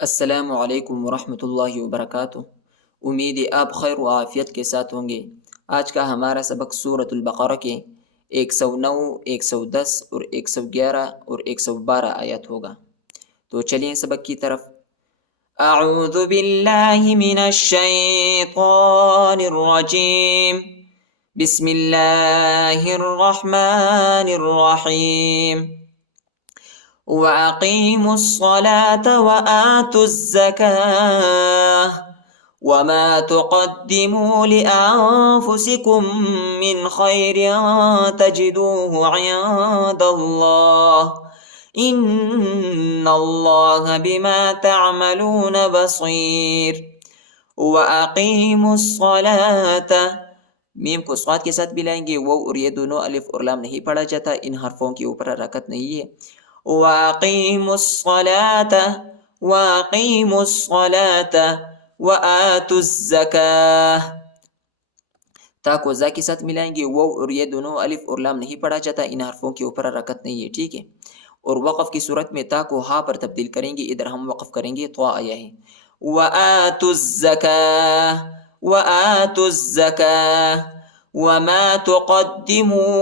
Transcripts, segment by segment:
السلام علیکم ورحمۃ اللہ وبرکاتہ۔ امید ہے آپ خیر و عافیت کے ساتھ ہوں گے۔ آج کا ہمارا سبق سورۃ البقرہ کے 109، 110 اور 111 اور 112 آیات ہوگا۔ تو چلیں سبق کی طرف۔ اعوذ باللہ من الشیطان الرجیم، بسم اللہ الرحمن الرحیم۔ وَأَقِيمُوا الصَّلَاةَ وَآتُوا الزَّكَاةَ وَمَا تُقَدِّمُوا لِأَنفُسِكُم مِّنْ خَيْرٍ تَجِدُوهُ عِندَ اللَّهِ إِنَّ اللَّهَ بِمَا تَعْمَلُونَ بَصِيرٌ۔ وَأَقِيمُوا الصَّلَاةَ، میم کو صاد کے ساتھ بھی لائیں گے، وہ اور یہ دونوں الف اور لام نہیں پڑھا جاتا، ان حرفوں کے اوپر حرکت نہیں ہے۔ وَأَقِيمُوا الصَّلَاةَ وَأَقِيمُوا الصَّلَاةَ وَآتُوا الزَّكَاةَ، تا کو زا کے ساتھ ملائیں گے، وہ اور یہ دونوں الف اور لام نہیں پڑھا جاتا، ان حرفوں کے اوپر حرکت نہیں ہے، ٹھیک ہے۔ اور وقف کی صورت میں تا کو ہا پر تبدیل کریں گے، ادھر ہم وقف کریں گے، تو آیا ہے وَآتُوا الزَّكَاةَ وَآتُوا الزَّكَاةَ وَمَا تُقَدِّمُوا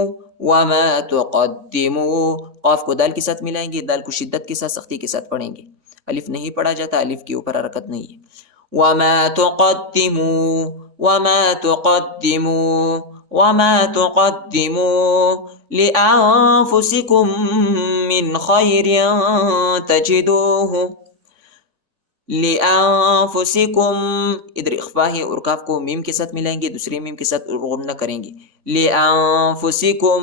وَمَا تُقَدِّمُوا، قاف کو دال کے ساتھ ملائیں گے، دال کو شدت کے ساتھ سختی کے ساتھ پڑھیں گے، الف نہیں پڑھا جاتا، الف کے اوپر حرکت نہیں ہے۔ وَمَا تُقَدِّمُوا وَمَا تُقَدِّمُوا وَمَا تُقَدِّمُوا لِأَنفُسِكُم مِّنْ خَيْرٍ تَجِدُوهُ لِأَنفُسِكُم، ادھر اخفا ہے اور کاف کو میم کے ساتھ ملائیں گے، دوسرے میم کے ساتھ غنہ کریں گے، لِأَنفُسِكُم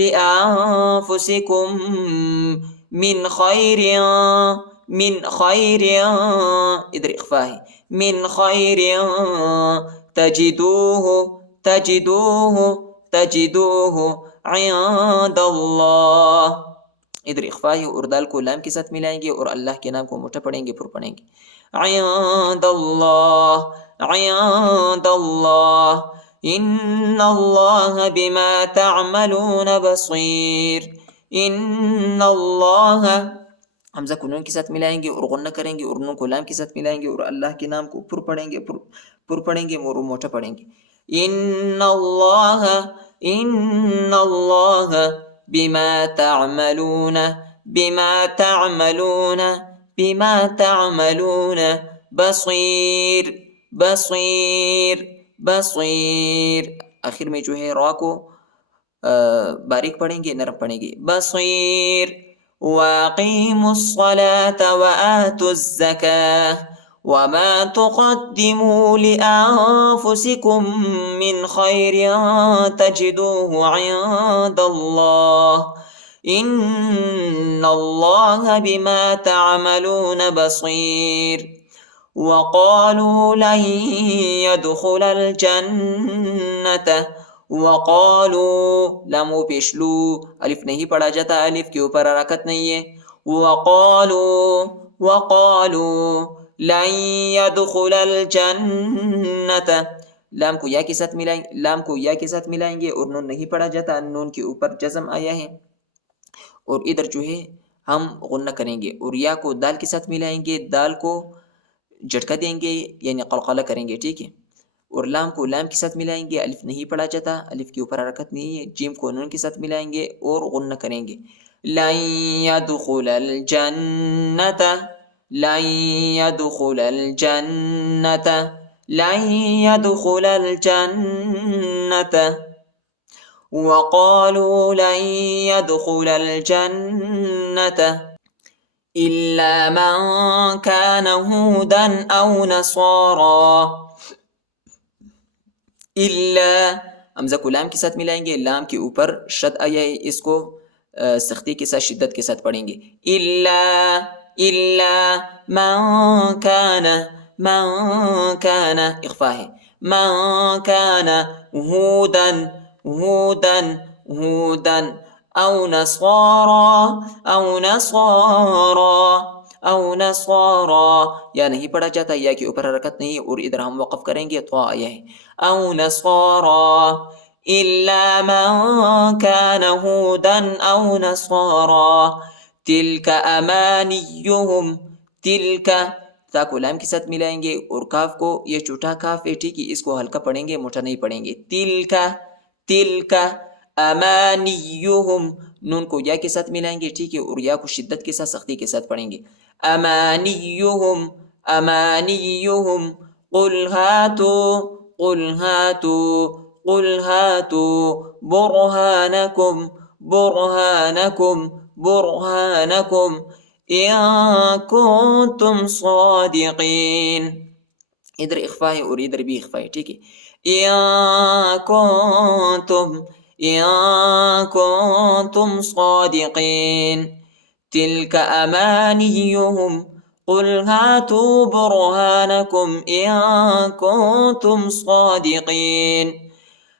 لِأَنفُسِكُم مِّنْ خَيْرٍ مِّنْ خَيْرٍ، ادھر اخفا ہے، مِّنْ خَيْرٍ تَجِدُوهُ تَجِدُوهُ تَجِدُوهُ عِندَ اللَّهِ، ادھر اخفا ہے اور دال کو لام کے ساتھ ملائیں گے اور اللہ کے نام کو موٹا پڑھیں گے، پھر پڑھیں گے عند اللہ عند اللہ ان اللہ بما تعملون بصیر، ان اللہ، حمزہ کو نون کے ساتھ ملائیں گے اور غنہ کریں گے اور نون کو لام کے ساتھ ملائیں گے اور اللہ کے نام کو پر پڑھیں گے، پر پڑھیں گے اور موٹا پڑھیں گے، ان اللہ بما تعملون بما تعملون بما تعملون بصیر بصیر بصیر، آخر میں جو ہے را کو باریک پڑھیں گے، نرم پڑھیں گے، بصیر۔ وَأَقِيمُوا الصَّلَاةَ وَآتُوا الزَّكَاةَ وَمَا تُقَدِّمُوا لِأَنفُسِكُم مِّنْ خَيْرٍ تَجِدُوهُ عِندَ اللَّهِ إِنَّ اللَّهَ بِمَا تَعْمَلُونَ بَصِيرٌ۔ وَقَالُوا لَن يَدْخُلَ الْجَنَّةَ، وَقَالُوا، لام و پیشلو، الف نہیں پڑھا جاتا، الف کے اوپر حرکت نہیں ہے، وَقَالُوا لَن يَدْخُلَ الْجَنَّةَ، لام کو یا کے ساتھ ملائیں گے اور نون نہیں پڑھا جاتا، نون کے اوپر جزم آیا ہے اور ادھر جو ہے ہم غنہ کریں گے، اور یا کو دال کے ساتھ ملائیں گے، دال کو جھٹکا دیں گے یعنی قلقلہ کریں گے، ٹھیک ہے، اور لام کو لام کے ساتھ ملائیں گے، الف نہیں پڑھا جاتا، الف کے اوپر حرکت نہیں ہے، جیم کو نون کے ساتھ ملائیں گے اور غنہ کریں گے، لن يدخل الجنة لن يدخل الجنة لن يدخل الجنة وقالوا لن يدخل الجنة إلا من كان هودا أو نصارى، إلا، حمزہ کو لام کے ساتھ ملائیں گے، لام کے اوپر شد آیا ہے، اس کو سختی کے ساتھ شدت کے ساتھ پڑھیں گے، إلا من كان اخفا ہے، من كان هودا أو نصارى، یا نہیں پڑھا جاتا، یا کے اوپر حرکت نہیں ہے اور ادھر ہم وقف کریں گے، تو آیا ہے أو نصارى إلا من كان هودا أو نصارى تلك أمانيهم تلک، تا کو لام کے ساتھ ملائیں گے اور کاف کو، یہ چھوٹا کاف ہے ٹھیک ہے، اس کو ہلکا پڑھیں گے، موٹا نہیں پڑھیں گے. تلک تلک امانیہم، نون کو یا کے ساتھ ملائیں گے ٹھیک ہے، اور یا کو شدت کے ساتھ سختی کے ساتھ پڑھیں گے. امانیہم امانیہم قل ہاتو قل ہاتو قل ہاتو برہانکم برہانکم برہانکم ان کنتم صادقین. ادھر اخفا ہے اور ادھر بھی اخفا ہے ٹھیک ہے. ان کنتم صادقین. تلک امانیہم قل ہاتوا برہانکم ان کنتم صادقین.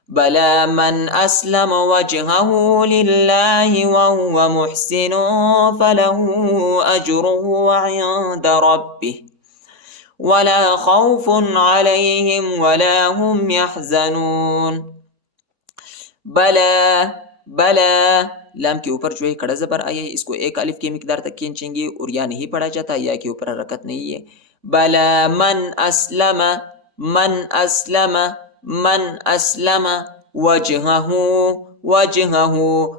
بلى من أسلم وجهه لله وهو محسن فله أجره عند ربه ولا خوف عليهم ولا هم يحزنون. بلا بلا لام کے اوپر جو ہے کڑا زبر آیا ہے، اس کو ایک الف کی مقدار تک کھینچیں گے اور یا نہیں پڑھا جاتا، یا کے اوپر حرکت نہیں ہے. بلا من اسلم من اسلم من اسلم وجہہ وجہہ،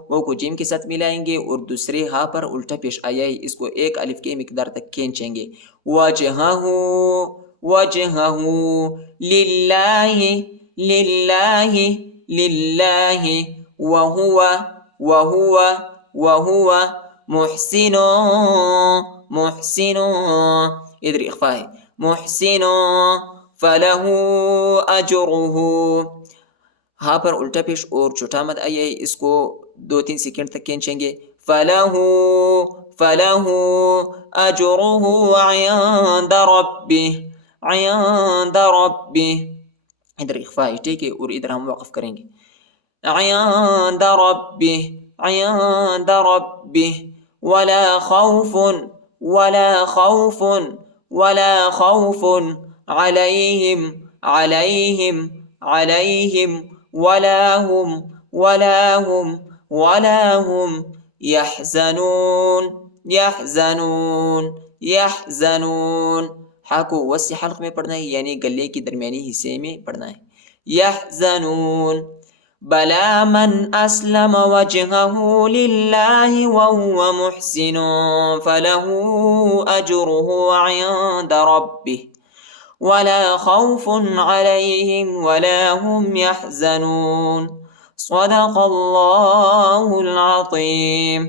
وہ کو جیم کے ساتھ ملائیں گے اور دوسرے ہا پر الٹا پیش آیا ہے، اس کو ایک الف کے مقدار تک کھینچیں گے. وجہہ وجہہ للہ للہ للہ وہو وہو وہو محسن محسن، ادھر اخفا ہے، محسن فلہ اجرہ، ہاں پر الٹا پیش اور چھوٹا مد آیا ہے، اس کو 2-3 سیکنڈ تک کھینچیں گے. فلہ فلہ اجرہ عند ربہ عند ربہ، ادھر اخفا ہے ٹھیک ہے، اور ادھر ہم وقف کریں گے. عند ربہ عند ربہ ولا خوف ولا خوف ولا خوف علیہم علیہم علیہم ولا هم ولا هم ولا هم يحزنون يحزنون يحزنون. ہا کو وسع حلق میں پڑھنا ہے، یعنی گلے کی درمیانی حصے میں پڑھنا ہے. يحزنون. بلا من اسلم وجهه لله وهو محسن فله اجره عند ربه ولا خوف عليهم ولا هم يحزنون. صدق الله العظيم.